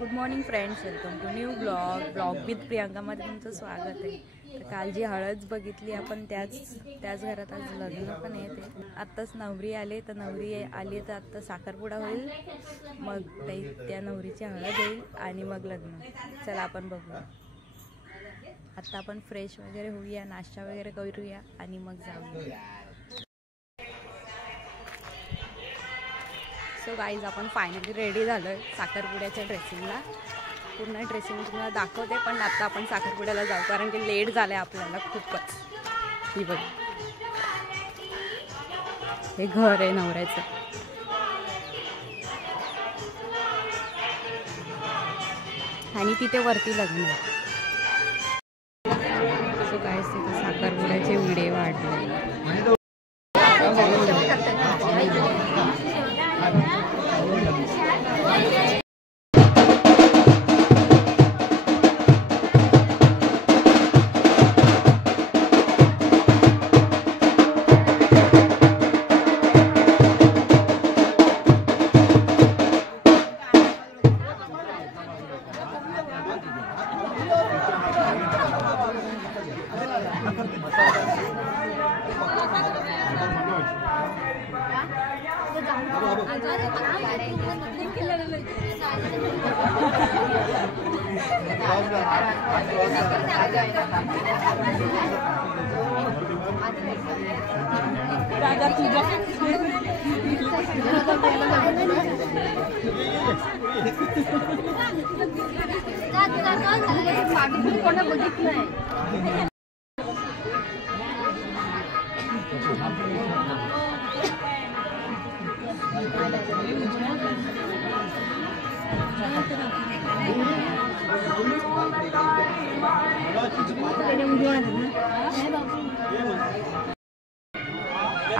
Good morning friends, welcome to new blog with प्रियांकामध्ये तुमचं स्वागत आहे. तर काल जी हळद बघितली आपण त्याच घरात आज लग्न पण आहे. ते आत्ताच नवरी आले, तर नवरी आली तर आत्ता साखरपुडा होईल, मग त्या नवरीची हळद होईल आणि मग लग्न. चला आपण बघूया. आत्ता आपण फ्रेश वगैरे होऊया, नाश्ता वगैरे करूया आणि मग जाऊया. सो गाईज, आपण फायनली रेडी झालोय साखरपुड्याच्या ड्रेसिंगला. पूर्ण ड्रेसिंग तुम्हाला दाखवते, पण आता आपण साखरपुड्याला जाऊ कारण की लेट झालंय आपल्याला खूपच. ही बघ, हे घर आहे नवऱ्याचं आणि तिथे वरती लग्न आहे. सो गाईज, तिथे साखरपुड्याचे विडे वाढले.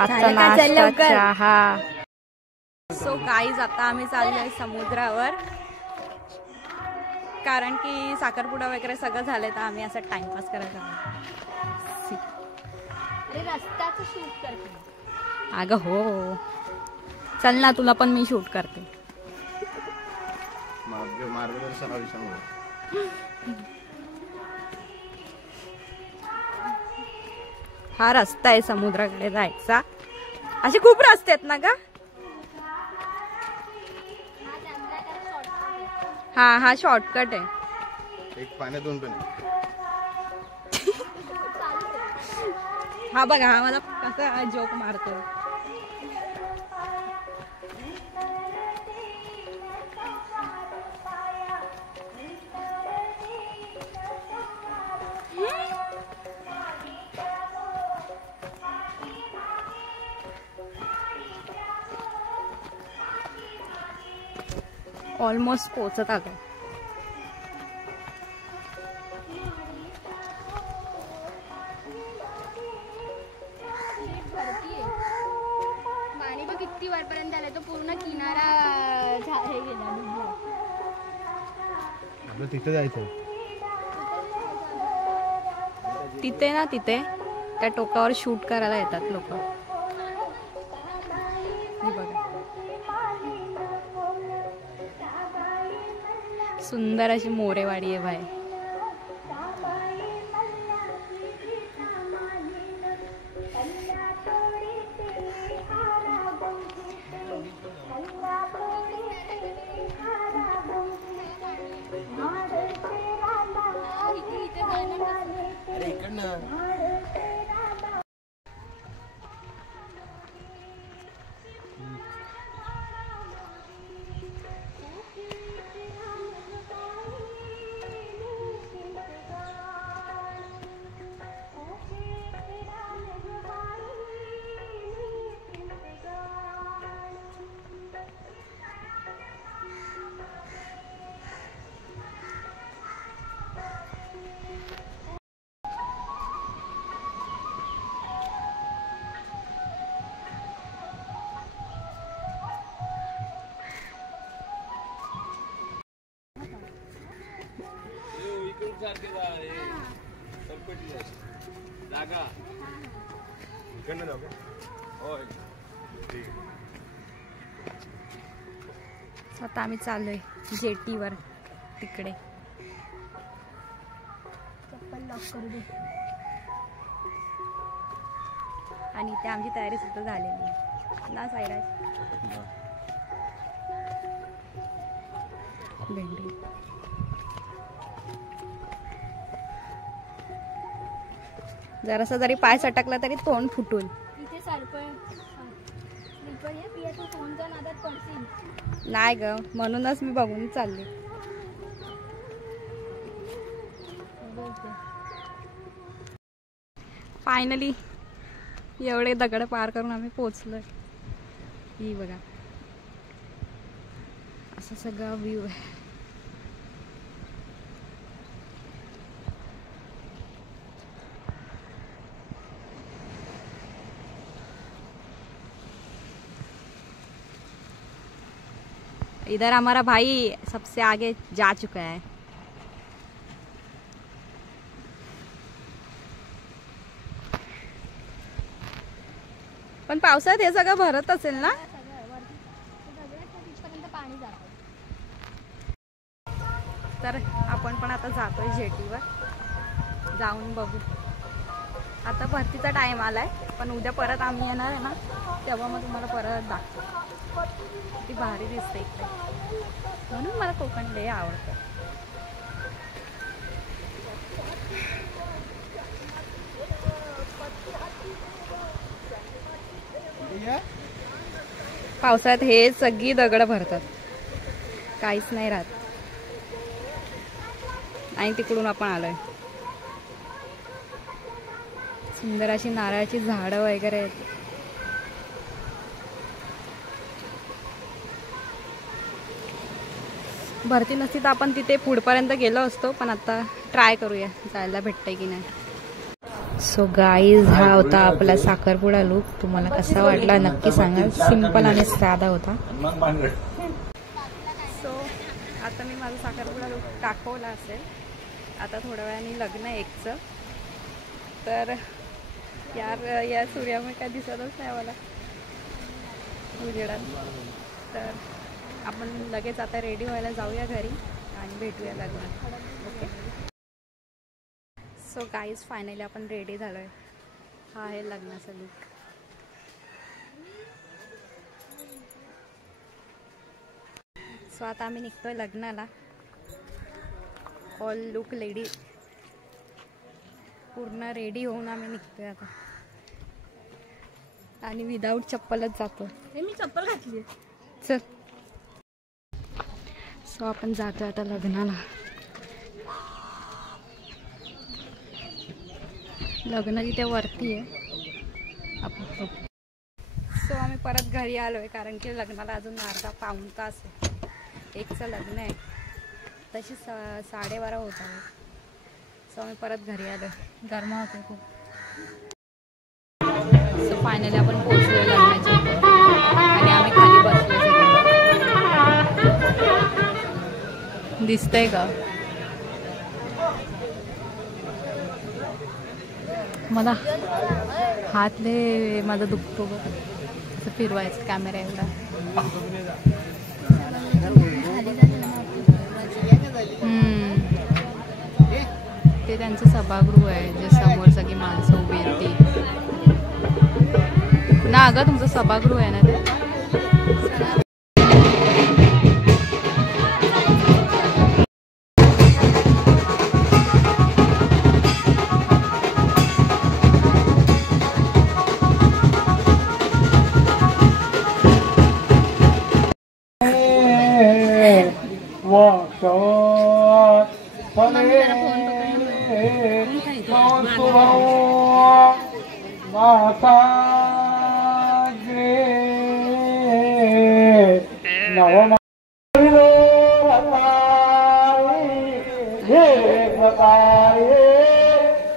आता नाश्ता, चहा. सो गाईज, आता आम्ही चाललोय समुद्रावर कारण की साखरपुडा वगैरे सगळं झालंय, तर आम्ही असं टाइमपास करायचा. अगं हो, चल ना, तुला पण मी शूट करते. हा रस्ता आहे समुद्राकडे जायचा. असे खूप रस्ते आहेत ना ग. हा शॉर्टकट आहे. एक पाण्यातून पण. हा बघा, हा मला कसा जोक मारतो. ऑलमोस्ट पोहोचत आलो. पाणी बघ किती वरपर्यंत आलंय, तो पूर्ण किनारा हे गेला. आपलं तिथे जायचं. तिथे ना, तिथे त्या टोकावर शूट करायला येतात लोक. सुंदर अशी मोरेवाडी आहे बाहेर. आता आम्ही चाललोय जेटीवर. तिकडे. चप्पल लॉक करू दे. आणि इथे आमची तयारी सुद्धा झालेली आहे ना साईराज. भेंडी जरासा जरी पाय सटकला तरी तोंड फुटून. इथे स्लीपर आहे पिया, तू फोनच्या नादात पडशील. नाही ग, म्हणूनच मी बघून चालले. फायनली एवढे दगड पार करून आम्ही पोचलोय. ही बघा असं सगळा व्ह्यू आहे. इधर हमारा भाई सबसे आगे जा चुका है. पण पावसात हे सगळं भरत असेल ना. पाणी जातं. तर आपण पण आता जातोय जेटीवर. जाऊन बघू. आता भरतीचा टाइम आलाय, पण उद्या परत आम्ही येणार आहे ना, तेव्हा मग तुम्हाला परत दाखवतो. ती भारी दिसते इकडे, म्हणून मला कोकण लय आवडतं. पावसाळ्यात हे सगळी दगड भरतात, काहीच नाही राहत. आणि तिकडून आपण आलोय. सुंदर अशी नारळाची झाडं वगैरे आहेत. भरती नसती तर आपण तिथे पुढपर्यंत गेलो असतो, पण आता ट्राय करूया जायला भेटतंय की नाही. सो गाईज, हा होता आपला साखरपुडा लूक. तुम्हाला कसा वाटला नक्की सांगा. सिंपल आणि साधा होता. सो आता मी माझा साखरपुडा लूक दाखवला असेल. आता थोड्या वेळाने लग्न आहे एकचं. तर यार या सूर्यामुळे काय दिसतच नाही मला उजेडात. तर आपण लगेच आता रेडी व्हायला जाऊया घरी आणि भेटूया लग्नात. ओके. सो गाईज, फायनली आपण रेडी झालोय. हा आहे लग्नाचा लुक. सो आता आम्ही निघतोय लग्नाला. ऑल लुक लेडी पूर्ण रेडी होऊन आम्ही निघतोय आता. आणि विदाऊट चप्पलच जातो. मी चप्पल घातली. चल. सो आपण जातो आता लग्नाला. लग्न तिथे वरती आहे. आपण सो आम्ही परत घरी आलोय, कारण की लग्नाला अजून अर्धा पाऊण तास आहे. एकचं लग्न आहे, तशी 12:30 होत आहे. सो आम्ही परत घरी आलोय. गरमा होते खूप. सो फायनली आपण पोहोचलोय लग्नाच्या इथे आणि आम्ही खाली बसलोय. दिसतंय का? मला हातले माझा दुखतो बघ. असं फिरवायचं कॅमेरा एवढा. ते त्यांचं सभागृह आहे, जे समोर सगळी माणसं उभी आहेत ती ना. अगं तुमचं सभागृह आहे ना ते.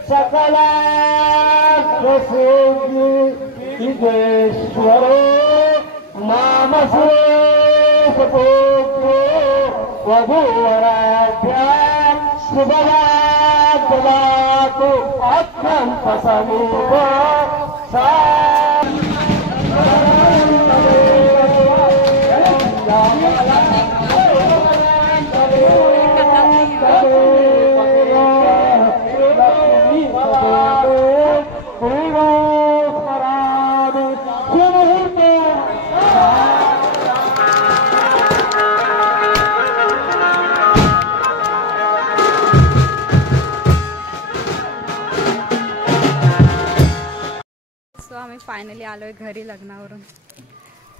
सकला वधूवराध्या शुभदा ददातु अत्यंत समीप फायनली आलोय घरी लग्नावरून,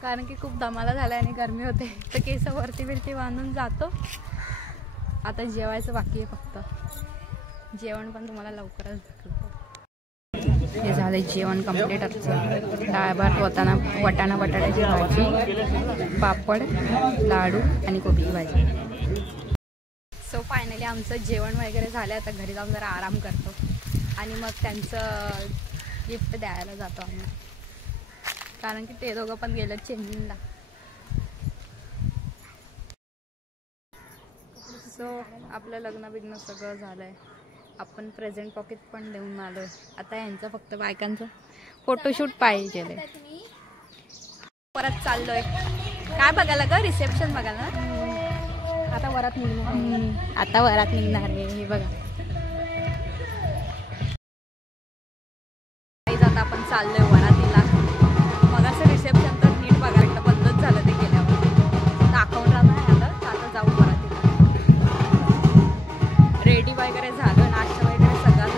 कारण की खूप दमाला झाला आणि गरमी होते, तर केस वरती बिरती बांधून जातो. आता जेवायचं बाकी आहे फक्त. जेवण पण तुम्हाला लवकरच दाखवतो. हे झालं जेवण कम्प्लीट. आमचं डाळ भात, वाटाणा बटाट्याची भाजी, पापड, लाडू आणि कोबीची भाजी. सो फायनली आमचं जेवण वगैरे झालं. आता घरी जाऊन जरा आराम करतो आणि मग त्यांचं गिफ्ट द्यायला जातो आम्ही, कारण की ते दोघं पण गेलं चेंजिंगला. सो आपलं लग्न बिग्न सगळं झालं आहे. आपण प्रेझेंट पॉकेट पण देऊन आलो. आता यांचं फक्त बायकांचं फोटोशूट पाहिजे. परत चाललोय. काय बघायला ग? रिसेप्शन बघायला. आता वरात निघणार. आता वरात निघणार आहे. हे बघा. आता आपण चाललोय वरातीला. मग असं रिसेप्शन तर नीट बघायला बंदच झालं ते गेल्यावर. दाखवून राहणार आता जाऊ वरातीला. रेडी वगैरे झालं, नाश्ता वगैरे सगळं.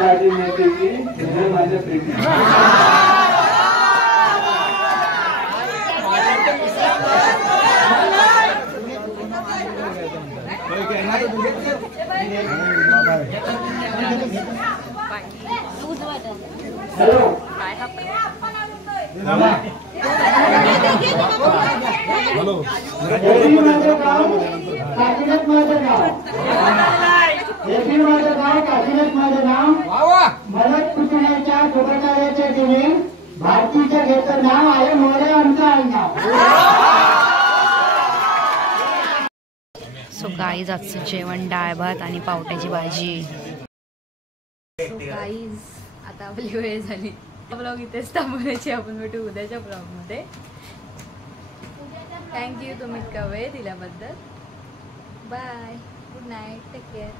माझी नेते की तुझे माझ्या प्रीती. हॅलो मदत कुटुंबाच्या शुभकार्याच्या दिनी भारतीच्या घेतलं नाव आहे मोरे आमचं आडनाव. सो गाईज आजचं जेवण डाळ भात आणि पावट्याची भाजी. सो गाईज आता आपली वेळ झाली. ब्लॉग इथेच थांबवायची. आपण भेटू उद्याच्या ब्लॉगमध्ये. थँक्यू तुम्ही इतका वेळ दिल्याबद्दल. Bye. Good night. Take care.